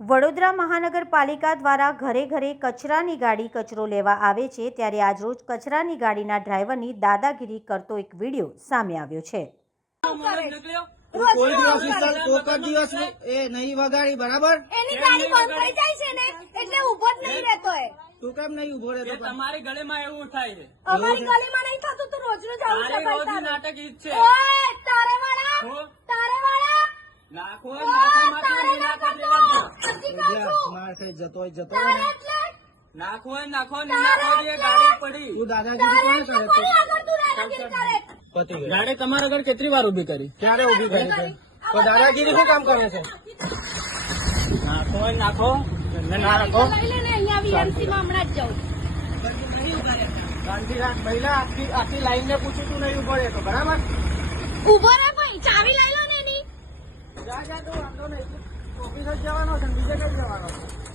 વડોદરા મહાનગરપાલિકા દ્વારા ઘરે ઘરે કચરાની ગાડી કચરો લેવા આવે છે ત્યારે આજરોજ કચરાની ગાડીના ડ્રાઈવરની દાદાગીરી કરતો એક વીડિયો સામે આવ્યો છે. કોઈ દિવસ વિશાલ કોક દિવસ એ નહીં વગાડી બરાબર? એની ગાડી બંધ જાય છે ને એટલે ઊભો જ નહીં રહેતો એ. તું કેમ નહીં ઊભો રહેતો? તમારી ગળેમાં એવું થાય છે. અમારી ગળેમાં નહીં થતું તું રોજ રોજ આવું તારે તારે. નાટક ઈ છે. તારે વાળા તારે વાળા. તારે માર ખાઈ જતો જતો તારે હોય ને. એટલે નાખો નાખો ને નાખો જે ગાડી પડી. તું દાદાગીરી કોણ કરે કોની આગળ તું દાદાગીરી કરે? પતિ ગાડી તમારા આગળ કેટલી વાર ઊભી કરી? ક્યારે ઊભી કરી? છે તો દાદાગીરી શું કામ કરે છે? નાખો હોય નાખો. ના રાખો. નાખો લઈ લે ને અહીંયા VMC માં હમણાં જ જાઉં. શાંતિ આખી આખી લાઈન ને પૂછું તું નહીં ઊભો રહેતો બરાબર? ઊભો રે ભાઈ ચાવી લઈ લો ને એની. જા જા તો વાંધો નહીં. ઓફિસ જ જવાનો છે બીજે કઈ જવાનો